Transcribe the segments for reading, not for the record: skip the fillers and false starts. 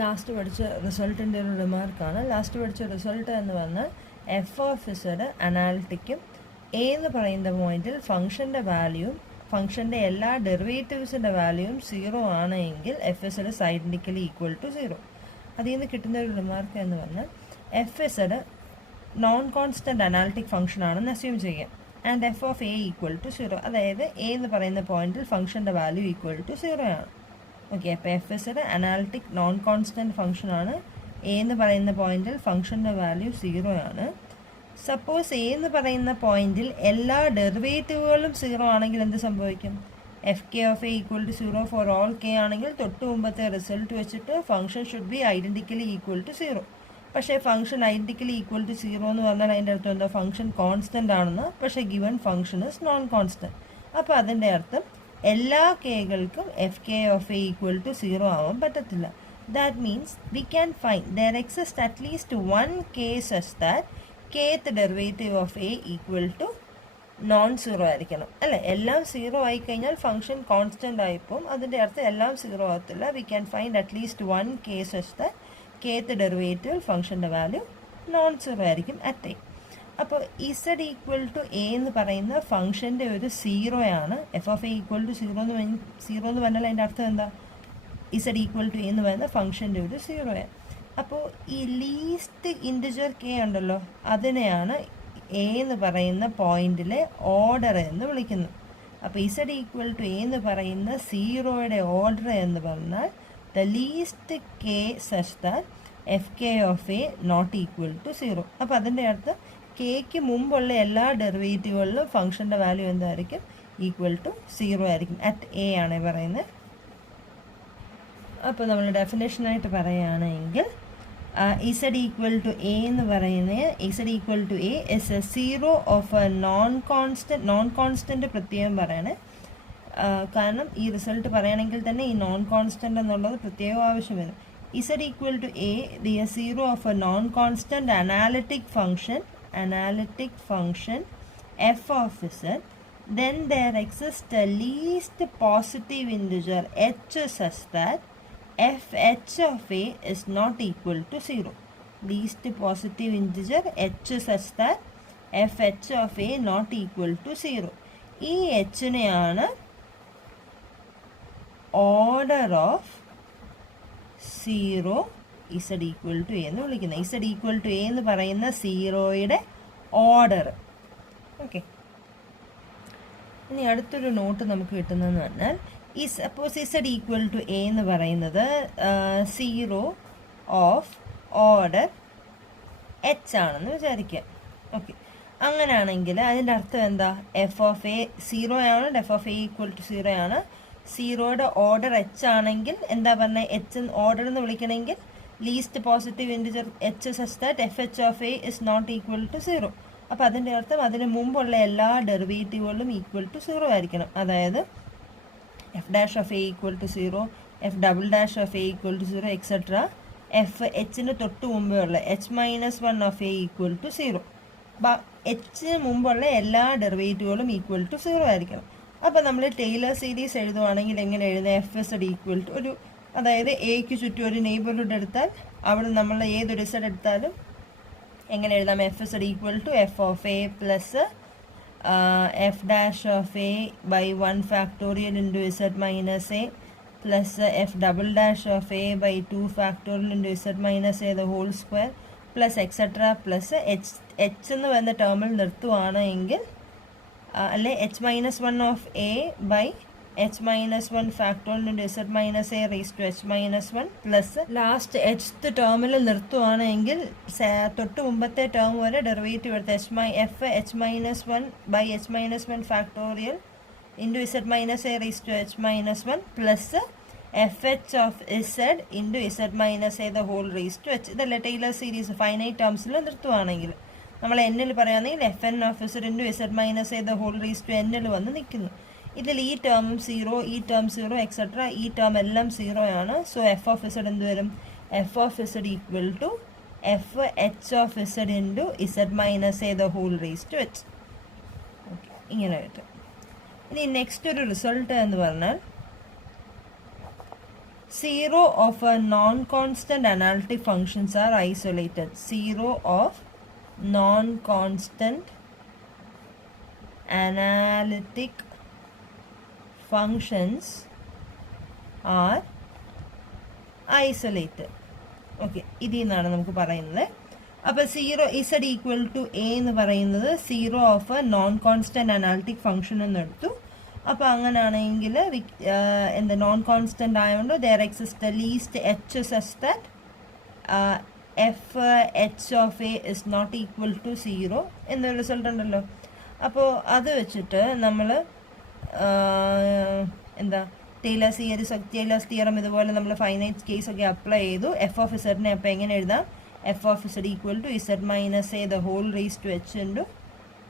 Last പഠിച്ച റിസൾട്ടിൻ്റെ ഒരു റിമാർക്കാണ്. Last പഠിച്ച റിസൾട്ട് എന്ന് പറഞ്ഞാൽ എഫ് ഓഫ് ഇസഡ് അനാലിറ്റിക്കും എ എന്ന് പറയുന്ന പോയിന്റിൽ ഫംഗ്ഷൻ്റെ വാല്യൂവും ഫംഗ്ഷൻ്റെ എല്ലാ ഡെറിവേറ്റീവ്സിൻ്റെ വാല്യൂവും 0 ആണ് എങ്കിൽ F Z identically equal to 0. അതിൽ നിന്ന് കിട്ടുന്ന ഒരു റിമാർക്ക് എന്ന് പറഞ്ഞാൽ F Z non constant analytic function ആണെന്ന് അസ്യൂം ചെയ്യാം. And F of A equal to 0, അതായത് എ എന്ന് പറയുന്ന പോയിന്റിൽ ഫംഗ്ഷൻ്റെ വാല്യൂ ഈക്വൽ ടു 0 ആണ്. ഓക്കെ, അപ്പോൾ F Z analytic non constant function ആണ്. എ എന്ന് പറയുന്ന പോയിന്റിൽ ഫംഗ്ഷൻ്റെ വാല്യൂ 0 ആണ്. സപ്പോസ് എ എന്ന് പറയുന്ന പോയിന്റിൽ എല്ലാ ഡെറിവേറ്റീവുകളും 0 ആണെങ്കിൽ എന്ത് സംഭവിക്കും? F K of A equal to 0 for all K ആണെങ്കിൽ തൊട്ട് മുമ്പത്തെ റിസൾട്ട് വെച്ചിട്ട് function should be identically equal to 0. പക്ഷേ ഫംഗ്ഷൻ ഐഡൻറ്റിക്കലി ഈക്വൽ ടു 0 എന്ന് പറഞ്ഞാൽ അതിൻ്റെ അർത്ഥം എന്താ? ഫംഗ്ഷൻ കോൺസ്റ്റൻ്റ് ആണെന്ന്. പക്ഷേ given function is non constant. അപ്പോൾ അതിൻ്റെ അർത്ഥം എല്ലാ കെകൾക്കും F K of A equal to 0 ആവാൻ പറ്റത്തില്ല. That means we can find there exist at least one case such that kth derivative of A equal to non 0 ആയിരിക്കണം, അല്ലേ? എല്ലാം 0 ആയി കഴിഞ്ഞാൽ ഫംഗ്ഷൻ കോൺസ്റ്റൻ്റ് ആയിപ്പോൾ അതിൻ്റെ അർത്ഥം എല്ലാം 0 ആകത്തില്ല. We can find at least one case such that kth derivative ഫംഗ്ഷൻ്റെ വാല്യൂ നോൺ 0 ആയിരിക്കും അറ്റ് എ. അപ്പോൾ ഇസഡ് ഈക്വൽ ടു എ എന്ന് പറയുന്ന ഫംഗ്ഷൻ്റെ ഒരു 0 ആണ്. F of A equal to 0 എന്ന് പറഞ്ഞാൽ അതിൻ്റെ അർത്ഥം എന്താ? ഇസഡ് ഈക്വൽ ടു എ എന്ന് പറയുന്ന ഫംഗ്ഷൻ്റെ ഒരു 0 ആണ്. അപ്പോൾ ഈ ലീസ്റ്റ് ഇൻറ്റിജർ കെ ഉണ്ടല്ലോ, അതിനെയാണ് എ എന്ന് പറയുന്ന പോയിന്റിലെ ഓർഡർ എന്ന് വിളിക്കുന്നത്. അപ്പോൾ ഇസഡ് ഈക്വൽ ടു എ എന്ന് പറയുന്ന 0യുടെ ഓർഡർ എന്ന് പറഞ്ഞാൽ the least K such that F K of A not equal to 0. അപ്പോൾ അതിൻ്റെ അർത്ഥം കെക്ക് മുമ്പുള്ള എല്ലാ ഡെറിവേറ്റീവുകളിലും ഫംഗ്ഷൻ്റെ വാല്യൂ എന്തായിരിക്കും? ഈക്വൽ ടു 0 ആയിരിക്കും. അറ്റ് എ ആണ് പറയുന്നത്. അപ്പോൾ നമ്മൾ ഡെഫിനേഷനായിട്ട് പറയുകയാണെങ്കിൽ ഇസഡ് ഈക്വൽ ടു എ എന്ന് പറയുന്നത് Z equal to A is a 0 of a non constant പ്രത്യേകം പറയണേ. കാരണം ഈ റിസൾട്ട് പറയുകയാണെങ്കിൽ തന്നെ ഈ നോൺ കോൺസ്റ്റൻ്റ് എന്നുള്ളത് പ്രത്യേകം ആവശ്യം വരും. Z equal to A the 0 of a non constant analytic function F of Z, then there exists a least positive integer h such that fh of a is not equal to 0. Least positive integer h such that fh of a not equal to 0. ഈ hനെയാണ് order of 0 z equal to A എന്ന് വിളിക്കുന്നത്. z equal to A എന്ന് പറയുന്ന 0യുടെ order. Okay, ഇനി അടുത്തൊരു not നമുക്ക് കിട്ടുന്നതെന്ന് പറഞ്ഞാൽ ഈ suppose Z equal to A എന്ന് പറയുന്നത് 0 ഓഫ് ഓർഡർ എച്ച് ആണെന്ന് വിചാരിക്കുക. ഓക്കെ, അങ്ങനെയാണെങ്കിൽ അതിൻ്റെ അർത്ഥം എന്താ? എഫ് ഓഫ് എ 0 ആണ്, F of A equal to 0 ആണ്. 0യുടെ ഓർഡർ എച്ച് ആണെങ്കിൽ എന്താ പറഞ്ഞത്? എച്ച് ഓർഡർ എന്ന് വിളിക്കണമെങ്കിൽ least positive integer H such that F H of A is not equal to 0. അപ്പോൾ അതിൻ്റെ അർത്ഥം അതിന് മുമ്പുള്ള എല്ലാ ഡെറിവേറ്റീവുകളും ഈക്വൽ ടു 0 ആയിരിക്കണം. അതായത് F dash of A equal to 0, F double dash of A equal to 0 etcetera. F എച്ചിന് തൊട്ട് മുമ്പേ ഉള്ള h-1 of A equal to 0. എച്ചിന് മുമ്പുള്ള എല്ലാ ഡെറിവേറ്റീവുകളും ഈക്വൽ ടു 0 ആയിരിക്കണം. അപ്പോൾ നമ്മൾ ടൈലർ സീരീസ് എഴുതുവാണെങ്കിൽ എങ്ങനെ എഴുതാം? എഫ് ഇസഡ് ഈക്വൽ ടു ഒരു, അതായത് എക്ക് ചുറ്റും ഒരു നെയ്ബർഹുഡ് എടുത്താൽ അവിടെ നമ്മൾ ഏതൊരു ഇസഡ് എടുത്താലും എങ്ങനെ എഴുതാം? F Z equal to F of A plus F dash of A by 1 factorial into Z minus A plus F double dash of A by 2 factorial into Z minus A the whole square plus etcetera plus H എന്ന് പറയുന്ന ടേമിൽ നിർത്തുവാണ് എങ്കിൽ അല്ലെ h-1 of A by h-1 factorial into Z minus A raise to h-1 plus last H ടേമിൽ നിർത്തുവാണെങ്കിൽ തൊട്ട് മുമ്പത്തെ ടേം വരെ ഡെറിവേറ്റീവ് എടുത്ത് F h-1 by h-1 factorial into Z minus A raise to h-1 plus F H of Z into Z minus A the whole raise to H. ഇതല്ലേ Taylor series finite ടേംസിൽ നിർത്തുവാണെങ്കിൽ. നമ്മൾ എന്നിൽ പറയുകയാണെങ്കിൽ F N of Z into Z minus A the whole raise to എന്നിൽ വന്ന് നിൽക്കുന്നു. ഇതിൽ ഈ ടേമും 0, ഈ ടേം 0 എക്സെട്ര, ഈ ടേം എല്ലാം 0 ആണ്. സോ എഫ് ഓഫ് ഇസഡ് എന്ത് വരും? F of Z equal to F H of Z into Z minus A the whole raise to H. Okay, ഇങ്ങനെ കിട്ടും. ഇനി നെക്സ്റ്റ് ഒരു റിസൾട്ട് എന്ന് പറഞ്ഞാൽ Zero of a non-constant analytic functions are isolated. Zero of non-constant analytic functions are isolated. ഓക്കെ, ഇതിൽ നിന്നാണ് നമുക്ക് പറയുന്നത്. അപ്പോൾ zero Z equal to A എന്ന് പറയുന്നത് zero of a non constant analytic function എന്ന് എടുത്തു. അപ്പോൾ അങ്ങനെയാണെങ്കിൽ എന്താ നോൺ കോൺസ്റ്റന്റ് ആയതുകൊണ്ട് there exist least H such that F H of A is not equal to zero എന്നൊരു റിസൾട്ട് ഉണ്ടല്ലോ. അപ്പോൾ അത് വെച്ചിട്ട് നമ്മൾ എന്താ ടൈലേഴ്സ് തിയറം ഇതുപോലെ നമ്മൾ ഫൈനൈറ്റ് കേസ് ഒക്കെ അപ്ലൈ ചെയ്തു. എഫ് ഓഫ് ഇസഡിനെ അപ്പോൾ എങ്ങനെ എഴുതാം? F of Z equal to Z minus A the whole raise to H into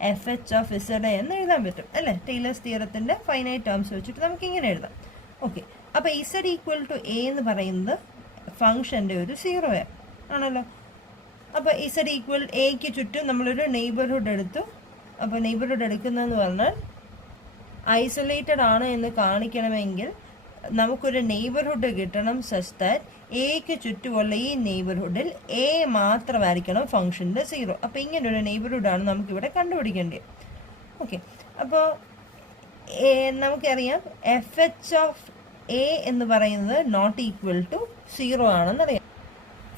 F H of Z എന്ന് എഴുതാൻ പറ്റും അല്ലേ? ടൈലേഴ്സ് തിയറത്തിൻ്റെ ഫൈനൈറ്റ് ടേംസ് വെച്ചിട്ട് നമുക്ക് ഇങ്ങനെ എഴുതാം. ഓക്കെ, അപ്പോൾ ഇസഡ് ഈക്വൽ ടു എ എന്ന് പറയുന്നത് ഫംഗ്ഷൻ്റെ ഒരു സീറോ ആണല്ലോ. അപ്പോൾ ഇസഡ് ഈക്വൽ എക്ക് ചുറ്റും നമ്മളൊരു നെയ്ബർഹുഡ് എടുത്തു. അപ്പോൾ നെയ്ബർഹുഡ് എടുക്കുന്നതെന്ന് പറഞ്ഞാൽ ഐസൊലേറ്റഡ് ആണ് എന്ന് കാണിക്കണമെങ്കിൽ നമുക്കൊരു നെയ്ബർഹുഡ് കിട്ടണം സച്ച് ദാറ്റ് എക്ക് ചുറ്റുമുള്ള ഈ നെയ്ബർഹുഡിൽ എ മാത്രമായിരിക്കണം ഫംഗ്ഷൻ്റെ സീറോ. അപ്പോൾ ഇങ്ങനൊരു നെയ്ബർഹുഡാണ് നമുക്കിവിടെ കണ്ടുപിടിക്കേണ്ടത്. ഓക്കെ, അപ്പോൾ നമുക്കറിയാം എഫ് എച്ച് ഓഫ് എ എന്ന് പറയുന്നത് നോട്ട് ഈക്വൽ ടു സീറോ ആണെന്നറിയാം.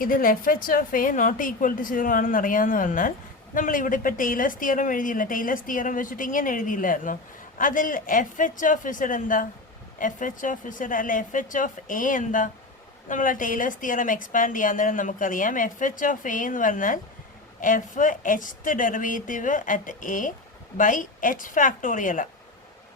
ഇതിൽ F H of A not equal to zero ആണെന്ന് അറിയാമെന്ന് പറഞ്ഞാൽ നമ്മളിവിടെ ഇപ്പോൾ ടൈലേഴ്സ് തിയറം എഴുതിയില്ല. ടൈലേഴ്സ് തിയറം വെച്ചിട്ട് ഇങ്ങനെ എഴുതിയില്ലായിരുന്നു. അതിൽ എഫ് എച്ച് ഓഫ് ഇസഡ് എന്താ? എഫ് എച്ച് ഓഫ് ഇസഡ് അല്ല എഫ് എച്ച് ഓഫ് എ എന്താ? നമ്മൾ ആ ടൈലേഴ്സ് തിയറം എക്സ്പാൻഡ് ചെയ്യാൻ നേരം നമുക്കറിയാം എഫ് എച്ച് ഓഫ് എ എന്ന് പറഞ്ഞാൽ F H derivative at A by H factorial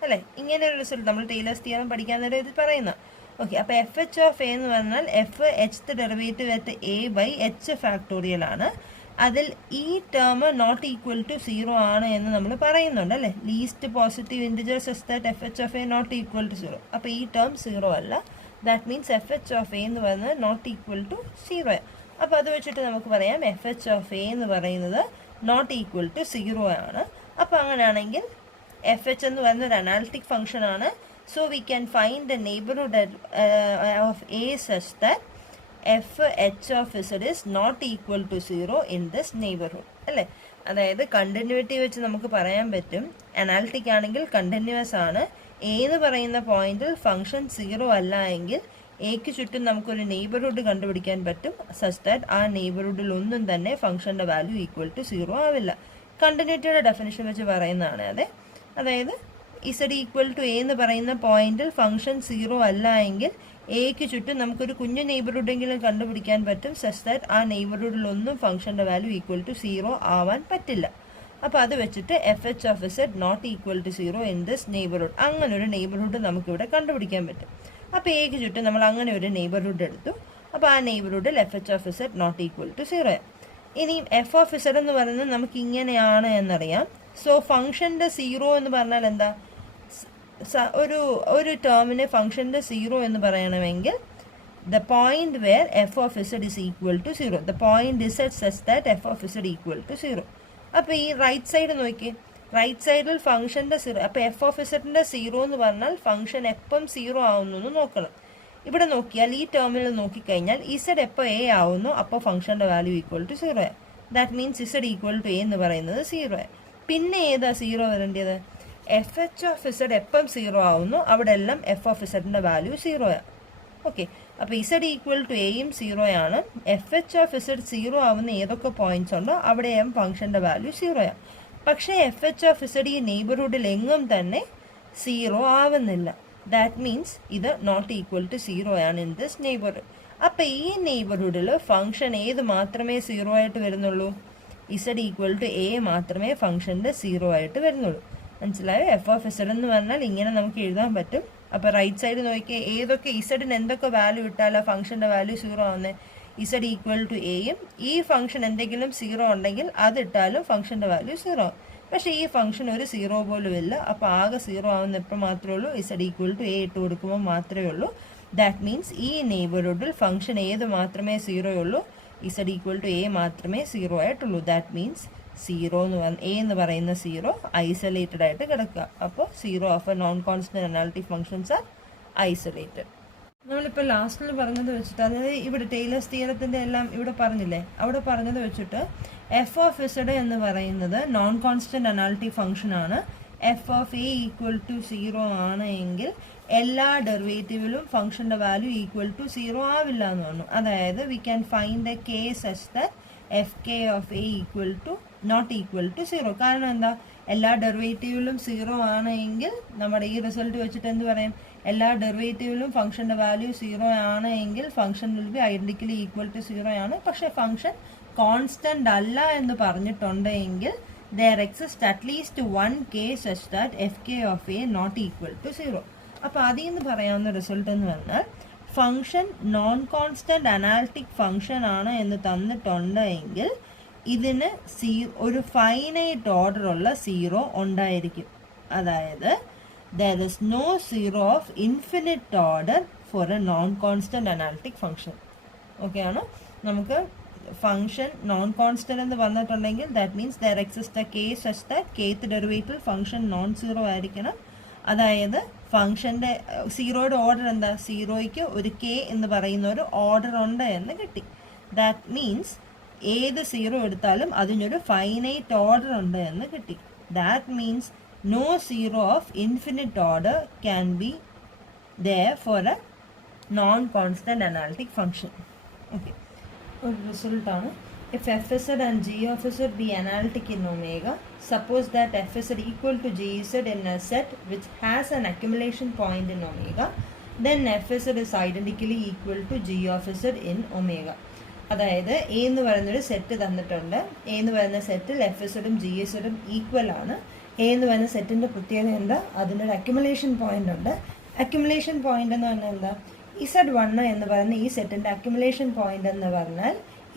അല്ലേ? ഇങ്ങനെ ഒരു റിസൾട്ട് നമ്മൾ ടൈലേഴ്സ് തിയറം പഠിക്കാൻ നേരം ഇത് പറയുന്ന. ഓക്കെ, അപ്പോൾ എഫ് എച്ച് ഓഫ് എ എന്ന് പറഞ്ഞാൽ F H derivative at A by H factorial ആണ്. അതിൽ ഈ term not equal to zero ആണ് എന്ന് നമ്മൾ പറയുന്നുണ്ട് അല്ലേ? Least positive integers such that F H of A not equal to zero. അപ്പോൾ ഈ ടേം സീറോ അല്ല. That means F H of A എന്ന് പറയുന്നത് നോട്ട് ഈക്വൽ ടു സീറോ. അപ്പോൾ അത് വെച്ചിട്ട് നമുക്ക് പറയാം എഫ് എച്ച് ഓഫ് എ എന്ന് പറയുന്നത് നോട്ട് ഈക്വൽ ടു സീറോ ആണ്. അപ്പോൾ അങ്ങനെയാണെങ്കിൽ എഫ് എച്ച് എന്ന് പറയുന്ന ഒരു അനാലിറ്റിക് ഫംഗ്ഷൻ ആണ്. So we can find the neighbourhood of A such that F H of Z is not equal to zero in this neighbourhood അല്ലേ? അതായത് കണ്ടിന്യൂറ്റി വെച്ച് നമുക്ക് പറയാൻ പറ്റും അനാലിറ്റിക് ആണെങ്കിൽ കണ്ടിന്യൂസ് ആണ്. എ എന്ന് പറയുന്ന പോയിന്റിൽ ഫംഗ്ഷൻ സീറോ അല്ല എങ്കിൽ എക്ക് ചുറ്റും നമുക്കൊരു നെയ്ബർഹുഡ് കണ്ടുപിടിക്കാൻ പറ്റും സച്ച് ദാറ്റ് ആ നെയ്ബർഹുഡിൽ ഒന്നും തന്നെ ഫംഗ്ഷൻ്റെ വാല്യൂ ഈക്വൽ ടു സീറോ ആവില്ല. കണ്ടിന്യൂറ്റിയുടെ ഡെഫിനിഷൻ വെച്ച് പറയുന്നതാണ് അതെ. അതായത് ഇസഡ് ഈക്വൽ ടു എ എന്ന് പറയുന്ന പോയിന്റിൽ ഫംഗ്ഷൻ സീറോ അല്ല എങ്കിൽ എക്ക് ചുറ്റും നമുക്കൊരു കുഞ്ഞു നെയ്ബർഹുഡെങ്കിലും കണ്ടുപിടിക്കാൻ പറ്റും സച്ച് ദാറ്റ് ആ നെയ്ബർഹുഡിലൊന്നും ഫംഗ്ഷൻ്റെ വാല്യൂ ഈക്വൽ ടു സീറോ ആവാൻ പറ്റില്ല. അപ്പോൾ അത് വെച്ചിട്ട് F H of Z not equal to zero in this neighbourhood, അങ്ങനെ ഒരു നെയ്ബർഹുഡ് നമുക്കിവിടെ കണ്ടുപിടിക്കാൻ പറ്റും. അപ്പോൾ എക്ക് ചുറ്റും നമ്മൾ അങ്ങനെ ഒരു നെയ്ബർഹുഡ് എടുത്തു. അപ്പോൾ ആ നെയ്ബർഹുഡിൽ F H of Z not equal to zero. ഇനിയും എഫ് ഓഫ് ഇസഡ് എന്ന് പറയുന്നത് നമുക്ക് ഇങ്ങനെയാണ് എന്നറിയാം. സോ ഫംഗ്ഷൻ്റെ സീറോ എന്ന് പറഞ്ഞാൽ എന്താ? ഒരു ടേമിനെ ഫംഗ്ഷൻ്റെ സീറോ എന്ന് പറയണമെങ്കിൽ the point where F of Z is equal to zero, the point is at such that F of Z equal to zero. അപ്പോൾ ഈ റൈറ്റ് സൈഡ് നോക്കി, റൈറ്റ് സൈഡിൽ ഫംഗ്ഷൻ്റെ സീറോ. അപ്പോൾ എഫ് ഓഫ് ഇസഡിൻ്റെ സീറോ എന്ന് പറഞ്ഞാൽ ഫംഗ്ഷൻ എപ്പം സീറോ ആവുന്നു എന്ന് നോക്കണം. ഇവിടെ നോക്കിയാൽ ഈ ടേമിൽ നോക്കിക്കഴിഞ്ഞാൽ ഇസഡ് എപ്പോൾ എ ആവുന്നു അപ്പോൾ ഫംഗ്ഷൻ്റെ value equal to zero. That means Z equal to A എന്ന് പറയുന്നത് സീറോ. പിന്നെ ഏതാ സീറോ വരേണ്ടത്? എഫ് എച്ച് ഓഫ് ഇസഡ് എപ്പം സീറോ ആവുന്നു അവിടെ എല്ലാം എഫ് ഓഫ് ഇസഡിൻ്റെ വാല്യൂ സീറോയാണ്. ഓക്കെ, അപ്പോൾ ഇസഡ് ഈക്വൽ ടു എയും സീറോയാണ്. F H of Z zero ആവുന്ന ഏതൊക്കെ പോയിന്റ്സ് ഉണ്ടോ അവിടെയും ഫംഗ്ഷൻ്റെ വാല്യൂ സീറോയാണ്. പക്ഷേ എഫ് എച്ച് ഓഫ് ഇസഡ് ഈ നെയ്ബർഹുഡിൽ എങ്ങും തന്നെ സീറോ ആവുന്നില്ല. ദാറ്റ് മീൻസ് ഇത് നോട്ട് ഈക്വൽ ടു സീറോ ആണ് ഇൻ ദിസ് നെയ്ബർഹുഡ്. അപ്പോൾ ഈ നെയ്ബർഹുഡിൽ ഫംഗ്ഷൻ ഏത് മാത്രമേ സീറോ ആയിട്ട് വരുന്നുള്ളൂ? ഇസഡ് ഈക്വൽ ടു എ മാത്രമേ ഫംഗ്ഷൻ്റെ സീറോ ആയിട്ട് വരുന്നുള്ളൂ. മനസ്സിലായോ? എഫ് ഓഫ് ഇസഡ് എന്ന് പറഞ്ഞാൽ ഇങ്ങനെ നമുക്ക് എഴുതാൻ പറ്റും. അപ്പോൾ റൈറ്റ് സൈഡ് നോക്കിയാൽ ഏതൊക്കെ ഇസഡിന് എന്തൊക്കെ വാല്യൂ ഇട്ടാൽ ആ ഫംഗ്ഷൻ്റെ വാല്യൂ സീറോ ആവുന്നത്? ഇസഡ് ഈക്വൽ ടു എയും ഈ ഫംഗ്ഷൻ എന്തെങ്കിലും സീറോ ഉണ്ടെങ്കിൽ അതിട്ടാലും ഫംഗ്ഷൻ്റെ വാല്യൂ സീറോ ആവും. പക്ഷേ ഈ ഫംഗ്ഷൻ ഒരു സീറോ പോലും ഇല്ല. അപ്പോൾ ആകെ സീറോ ആവുന്ന എപ്പോൾ മാത്രമേ ഉള്ളൂ? ഇസഡ് ഈക്വൽ ടു എ ഇട്ട് കൊടുക്കുമ്പോൾ മാത്രമേ ഉള്ളൂ. ദാറ്റ് മീൻസ് ഈ നെയ്ബർഹുഡിൽ ഫംഗ്ഷൻ ഏത് മാത്രമേ സീറോ ഉള്ളൂ? ഇസഡ് ഈക്വൽ ടു എ മാത്രമേ സീറോ ആയിട്ടുള്ളൂ. ദാറ്റ് മീൻസ് സീറോ എ എന്ന് പറയുന്ന സീറോ ഐസൊലേറ്റഡ് ആയിട്ട് കിടക്കുക. അപ്പോൾ zero of a non constant analytic functions R isolated. നമ്മളിപ്പോൾ ലാസ്റ്റിൽ പറഞ്ഞത് വെച്ചിട്ട്, അതായത് ഇവിടെ ടൈലേഴ്സ് തിയറത്തിൻ്റെ എല്ലാം ഇവിടെ പറഞ്ഞില്ലേ, അവിടെ പറഞ്ഞത് വെച്ചിട്ട് എഫ് ഓഫ് ഇസഡ് എന്ന് പറയുന്നത് നോൺ കോൺസ്റ്റന്റ് അനാലിറ്റിക് ഫംഗ്ഷൻ ആണ്. F of A equal to 0 ആണ് എങ്കിൽ എല്ലാ ഡെറിവേറ്റീവിലും ഫംഗ്ഷൻ്റെ വാല്യൂ ഈക്വൽ ടു 0 ആവില്ല എന്ന് പറഞ്ഞു. അതായത് we can find a K such that F K of A equal to not equal to 0. കാരണം എന്താ, എല്ലാ ഡെറിവേറ്റീവിലും 0 ആണ് എങ്കിൽ നമ്മുടെ ഈ റിസൾട്ട് വെച്ചിട്ട് എന്ത് പറയാം, എല്ലാ ഡെറിവേറ്റീവിലും ഫംഗ്ഷൻ്റെ വാല്യൂ 0 ആണ് എങ്കിൽ function will be identically equal to 0 ആണ്. പക്ഷേ ഫംഗ്ഷൻ കോൺസ്റ്റന്റ് അല്ല എന്ന് പറഞ്ഞിട്ടുണ്ടെങ്കിൽ there exists at least one case such that fk of a not equal to 0. അപ്പോൾ അതിൽ നിന്ന് പറയാവുന്ന റിസൾട്ട് എന്ന് പറഞ്ഞാൽ function non constant analytic function ആണ് എന്ന് തന്നിട്ടുണ്ടെങ്കിൽ ഇതിന് ഒരു ഫൈനൈറ്റ് ഓർഡർ ഉള്ള 0 ഉണ്ടായിരിക്കും. അതായത് there is no 0 of infinite order for a non-constant analytic function. Okay ആണ്. നമുക്ക് ഫംഗ്ഷൻ നോൺ കോൺസ്റ്റന്റ് എന്ന് പറഞ്ഞിട്ടുണ്ടെങ്കിൽ that means there exist A case such that kth derivative function non 0 ആയിരിക്കണം. അതായത് ഫംഗ്ഷൻ്റെ 0യുടെ ഓർഡർ എന്താ, 0യ്ക്ക് ഒരു k എന്ന് പറയുന്ന ഒരു ഓർഡർ ഉണ്ട് എന്ന് കിട്ടി. ദാറ്റ് മീൻസ് ഏത് 0 എടുത്താലും അതിനൊരു ഫൈനൈറ്റ് ഓർഡർ ഉണ്ട് എന്ന് കിട്ടി. That means no 0 of infinite order can be there for a non-constant analytic function. Okay. ഒരു റിസൾട്ട് ആണ്. If fz and gz be analytic in omega, suppose that fz equal to gz in a set which has an accumulation point in omega, then fz is identically equal to gz in omega. അതായത് A എന്ന് പറയുന്നൊരു set തന്നിട്ടുണ്ട്. A എന്ന് പറയുന്ന സെറ്റിൽ fzഉം gzഉം equal ആണ്. A എന്ന് പറയുന്ന സെറ്റിൻ്റെ പ്രത്യേകത എന്താ, അതിനൊരു അക്യുമുലേഷൻ പോയിന്റ് ഉണ്ട്. അക്യുമുലേഷൻ പോയിന്റ് എന്ന് പറഞ്ഞാൽ എന്താ, Z1 എന്ന് പറയുന്ന ഈ സെറ്റിൻ്റെ അക്യുമുലേഷൻ പോയിന്റ് എന്ന് പറഞ്ഞാൽ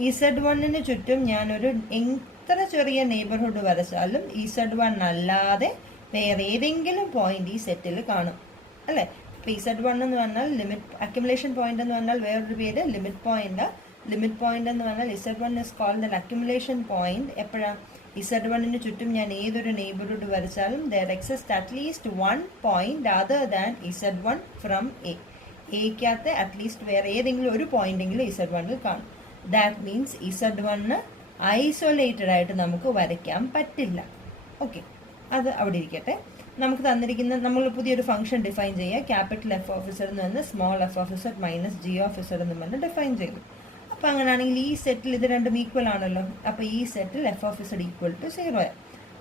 Z1ന് ചുറ്റും ഞാനൊരു എത്ര ചെറിയ നെയ്ബർഹുഡ് വരച്ചാലും Z1 അല്ലാതെ വേറെ ഏതെങ്കിലും പോയിന്റ് ഈ സെറ്റിൽ കാണും അല്ലേ. ഇപ്പോൾ Z1 എന്ന് പറഞ്ഞാൽ ലിമിറ്റ്, അക്യുമുലേഷൻ പോയിന്റ് എന്ന് പറഞ്ഞാൽ വേറൊരു പേര് ലിമിറ്റ് പോയിന്റ്. ലിമിറ്റ് പോയിന്റ് എന്ന് പറഞ്ഞാൽ Z1 is called an accumulation point. എപ്പോഴാണ്, Z1ന് ചുറ്റും ഞാൻ ഏതൊരു നെയ്ബർഹുഡ് വരച്ചാലും there exists at least one point other than Z1 from A. എക്കകത്ത് അറ്റ്ലീസ്റ്റ് വേറെ ഏതെങ്കിലും ഒരു പോയിന്റെങ്കിലും Z1ൽ കാണും. ദാറ്റ് മീൻസ് Z1 ഐസൊലേറ്റഡ് ആയിട്ട് നമുക്ക് വരയ്ക്കാൻ പറ്റില്ല. ഓക്കെ, അത് അവിടെ ഇരിക്കട്ടെ. നമുക്ക് തന്നിരിക്കുന്ന, നമ്മൾ പുതിയൊരു ഫംഗ്ഷൻ ഡിഫൈൻ ചെയ്യുക. ക്യാപിറ്റൽ എഫ് ഓഫ് ഇസഡ് എന്ന് പറഞ്ഞാൽ small F of Z minus G of Z എന്ന് പറഞ്ഞ് ഡിഫൈൻ ചെയ്തു. അപ്പോൾ അങ്ങനെയാണെങ്കിൽ ഈ സെറ്റിൽ ഇത് രണ്ടും ഈക്വൽ ആണല്ലോ. അപ്പോൾ ഈ സെറ്റിൽ F of Z equal to 0 ആയി.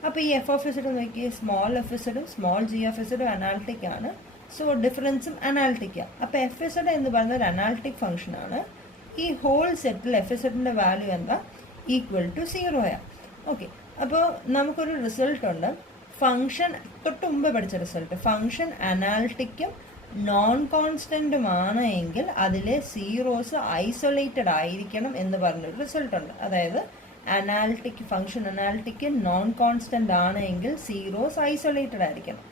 അപ്പോൾ ഈ എഫ് ഓഫ് ഇസഡ് നോക്കിയാൽ സ്മോൾ എഫ് ഇസഡും സ്മോൾ ജി ഓഫ് ഇസഡും അനാലിറ്റിക് ആണ്. സോ ഡിഫറൻസും അനാലിറ്റിക്കാണ്. അപ്പോൾ എഫ് ഇസഡ് എന്ന് പറയുന്ന ഒരു അനാലിറ്റിക് ഫംഗ്ഷൻ ആണ്. ഈ ഹോൾ സെറ്റിൽ എഫ് ഇസഡിൻ്റെ വാല്യൂ എന്താ, ഈക്വൽ ടു 0 ആണ്. ഓക്കെ, അപ്പോൾ നമുക്കൊരു റിസൾട്ട് ഉണ്ട്. ഫംഗ്ഷൻ തൊട്ട് മുമ്പ് പഠിച്ച റിസൾട്ട്, ഫംഗ്ഷൻ അനാലിറ്റിക്കും നോൺ കോൺസ്റ്റന്റുമാണ് എങ്കിൽ അതിലെ സീറോസ് ഐസൊലേറ്റഡ് ആയിരിക്കണം എന്ന് പറഞ്ഞൊരു റിസൾട്ട് ഉണ്ട്. അതായത് അനാലിറ്റിക് ഫംഗ്ഷൻ അനാലിറ്റിക്ക് നോൺ കോൺസ്റ്റന്റ് ആണ് എങ്കിൽ സീറോസ് ഐസൊലേറ്റഡ് ആയിരിക്കണം.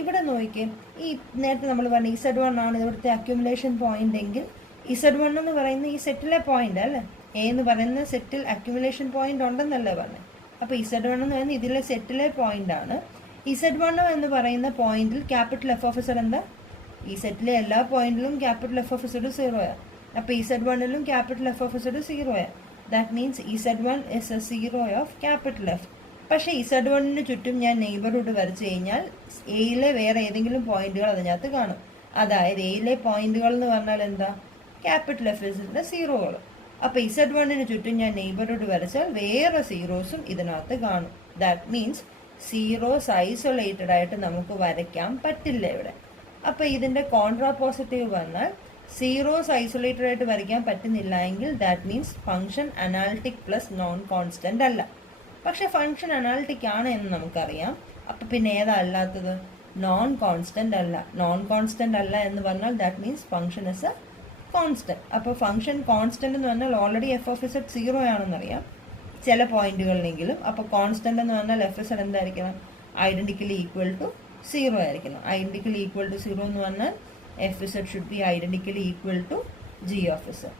ഇവിടെ നോക്കിയേ, ഈ നേരത്തെ നമ്മൾ പറഞ്ഞ Z1 ആണ് ഇവിടുത്തെ അക്യുമുലേഷൻ പോയിന്റ് എങ്കിൽ Z1 എന്ന് പറയുന്ന ഈ സെറ്റിലെ പോയിന്റ് അല്ലേ, എ എന്ന് പറയുന്ന സെറ്റിൽ അക്യുമുലേഷൻ പോയിന്റ് ഉണ്ടെന്നല്ലേ പറഞ്ഞത്. അപ്പോൾ Z1 എന്ന് പറയുന്നത് ഇതിലെ സെറ്റിലെ പോയിന്റ് ആണ്. Z1 എന്ന് പറയുന്ന പോയിന്റിൽ ക്യാപിറ്റൽ എഫ് ഓഫ് ഇസഡ് എന്താ, ഈ സെറ്റിലെ എല്ലാ പോയിന്റിലും ക്യാപിറ്റൽ എഫ് ഓഫ് ഇസഡ് 0 ആണ്. അപ്പോൾ Z1ലും ക്യാപിറ്റൽ എഫ് ഓഫ് ഇസഡ് 0 ആണ്. That means Z1 is a 0 of capital F. പക്ഷേ Z1ന് ചുറ്റും ഞാൻ നെയ്ബർഹുഡ് വരച്ചു കഴിഞ്ഞാൽ എയിലെ വേറെ ഏതെങ്കിലും പോയിന്റുകൾ അതിനകത്ത് കാണും. അതായത് എയിലെ പോയിന്റുകൾ എന്ന് പറഞ്ഞാൽ എന്താ, ക്യാപിറ്റൽ എഫ് ഇസിന്റെ സീറോകൾ. അപ്പോൾ Z1ന് ചുറ്റും ഞാൻ നെയ്ബർഹുഡ് വരച്ചാൽ വേറെ സീറോസും ഇതിനകത്ത് കാണും. ദാറ്റ് മീൻസ് സീറോസ് ഐസൊലേറ്റഡ് ആയിട്ട് നമുക്ക് വരയ്ക്കാൻ പറ്റില്ല ഇവിടെ. അപ്പോൾ ഇതിൻ്റെ കോൺട്രാപോസിറ്റീവ് പറഞ്ഞാൽ സീറോസ് ഐസൊലേറ്റഡ് ആയിട്ട് വരയ്ക്കാൻ പറ്റുന്നില്ല എങ്കിൽ that means function analytic plus non constant അല്ല. പക്ഷെ ഫംഗ്ഷൻ അനാലിറ്റിക് ആണ് എന്ന് നമുക്കറിയാം. അപ്പം പിന്നെ ഏതാ അല്ലാത്തത്, നോൺ കോൺസ്റ്റന്റ് അല്ല. നോൺ കോൺസ്റ്റന്റ് അല്ല എന്ന് പറഞ്ഞാൽ that means function is A constant. അപ്പോൾ ഫംഗ്ഷൻ കോൺസ്റ്റന്റ് എന്ന് പറഞ്ഞാൽ ഓൾറെഡി എഫ് ഓഫ് ഇസഡ് 0 ആണെന്നറിയാം ചില പോയിന്റുകളിലെങ്കിലും. അപ്പോൾ കോൺസ്റ്റന്റ് എന്ന് പറഞ്ഞാൽ എഫ് ഇസഡ് എന്തായിരിക്കണം, ഐഡന്റിക്കലി ഈക്വൽ ടു 0 ആയിരിക്കണം. ഐഡന്റിക്കലി ഈക്വൽ ടു 0 എന്ന് പറഞ്ഞാൽ F Z should be identically equal to G of Z.